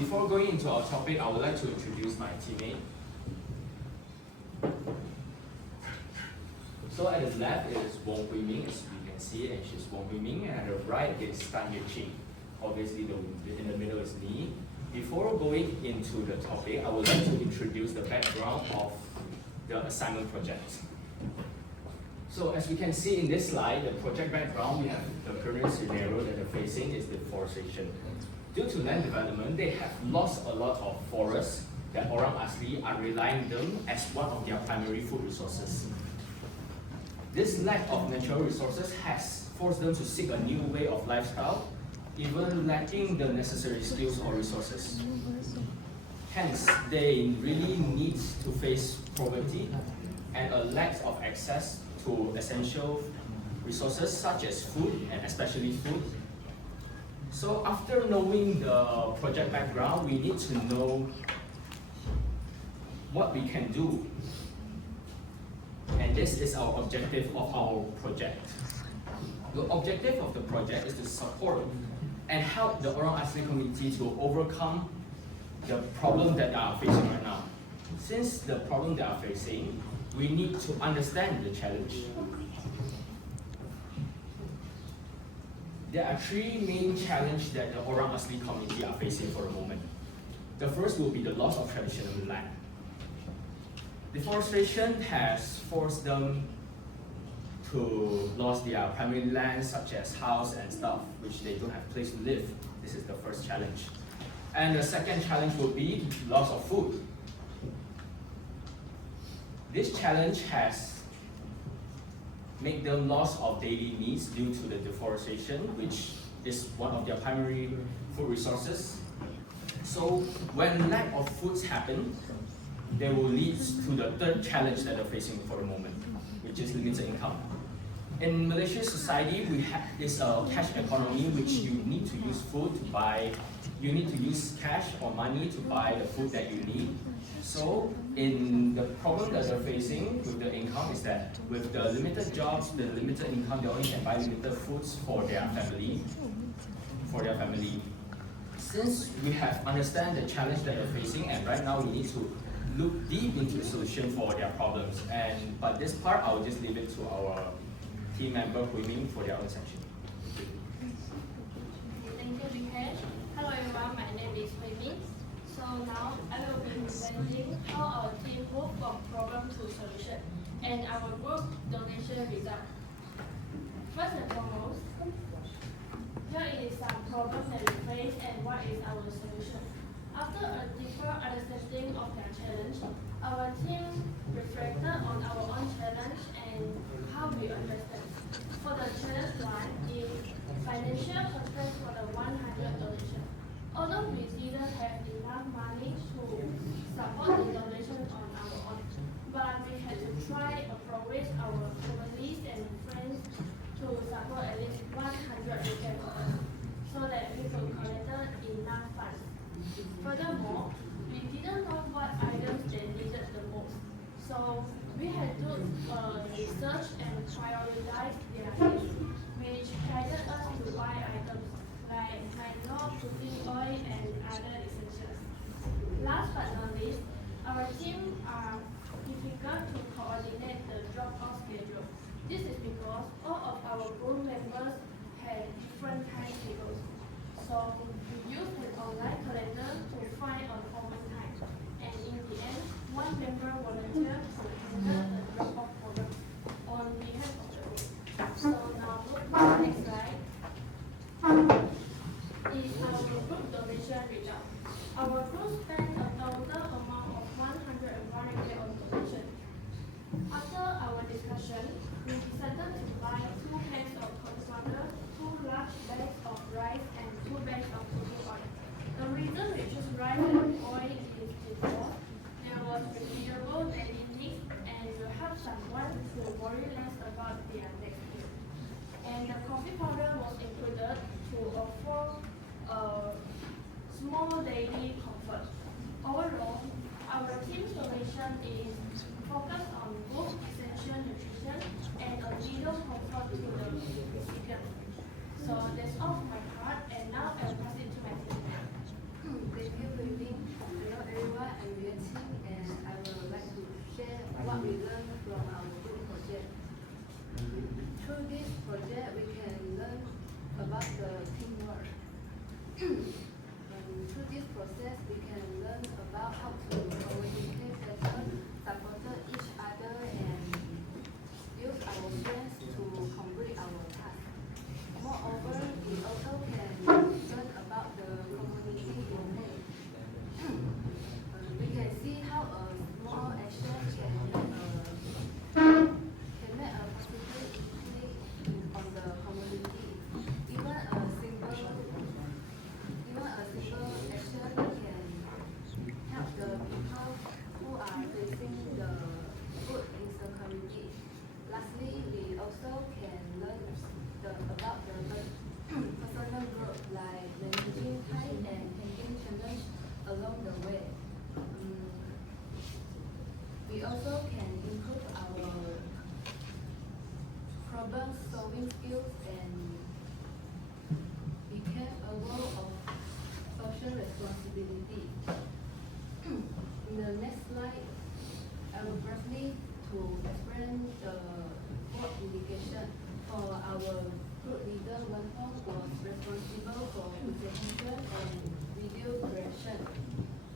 before going into our topic, I would like to introduce my teammate. So at the left is Wong Hui Ming, as you can see, and she's Wong Hui Ming, and at the right is Tan Ye Ching. Obviously, in the middle is me. Before going into the topic, I would like to introduce the background of the assignment project. So as we can see in this slide, the project background, we have the current scenario that they're facing is deforestation. Due to land development, they have lost a lot of forests that Orang Asli are relying them as one of their primary food resources. This lack of natural resources has forced them to seek a new way of lifestyle, even lacking the necessary skills or resources. Hence, they really need to face poverty and a lack of access to essential resources such as food and especially food. So after knowing the project background, we need to know what we can do. And this is our objective of our project. The objective of the project is to support and help the Orang Asli community to overcome the problem that they are facing right now. Since the problem they are facing, we need to understand the challenge. There are three main challenges that the Orang Asli community are facing for the moment. The first will be the loss of traditional land. Deforestation has forced them to lose their primary land such as house and stuff, which they don't have place to live. This is the first challenge. And the second challenge will be loss of food. This challenge has made them loss of daily needs due to the deforestation, which is one of their primary food resources. So when lack of foods happen, they will lead to the third challenge that they're facing for the moment, which is limited income. In Malaysian society, we have this cash economy, which you need to use food to buy. You need to use cash or money to buy the food that you need. So, in the problem that they're facing with the income is that with the limited jobs, the limited income, they only can buy limited foods for their family. Since we have understand the challenge that they're facing, and right now we need to look deep into the solution for their problems. But this part, I will just leave it to our team member Hui Ming for their own section. Thank you, Vikesh. Hello everyone, my name is Hui Ming. So now I will be presenting how our team moved from problem to solution and our group donation result. First and foremost, here is some problems that we face and what is our solution. After a deeper understanding of their challenge, our team reflected on our own challenge and how we understand. For the challenge one is financial constraints for the 100 donation. Although we didn't have enough money to support the donation on our own, but we had to try approach our families and friends to support at least 100 weekend for us, so that we could collect enough funds. Furthermore, we didn't know what items they needed the most, so we had to research and prioritize their needs, which guided us to buy items like nylon, cooking oil, and other essentials. Last but not least, our team are difficult to coordinate the drop-off schedule. This is because all of our group members had different timetables. So we used an online calendar to find a common time. And in the end, one member volunteered to handle the drop-off program on behalf of the group. So now look at the next slide. Is our group donation result. Our group spent a total amount of 101 ringgit on donation. After our discussion, we decided to buy 2 bags of coconut water, 2 large bags of rice, and 2 bags of cooking oil. The reason we chose rice and oil is because there was refrigerator daily needs and will help someone to worry less about their next meal. And the coffee powder was included to offer small daily comfort. Overall, our team's donation is focused on both essential nutrition and a little comfort to the recipient. So that's all for my part, and now I'll pass it to my team. Thank you We also can improve our problem-solving skills and become aware of social responsibility. In the next slide, I will briefly to explain the work indication for our group leader. Wan Hong was responsible for presentation and video creation.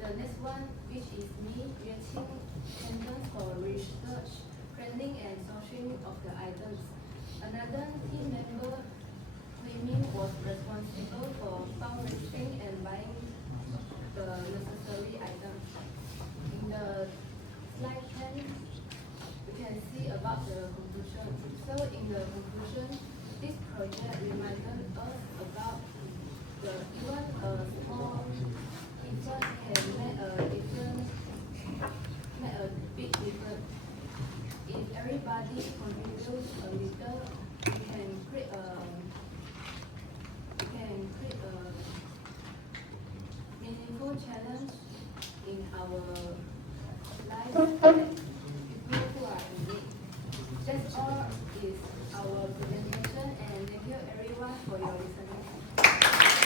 The next one, which is me, Yue Qing, handles for research, planning and sourcing of the items. Another team member, Hui Min, was responsible for fundraising and buying the necessary items. In the slide 10, we can see about the conclusion. So in the conclusion, this project reminded us about the even a small effort can make a big difference. If everybody contributes a little, we can create a meaningful challenge in our life.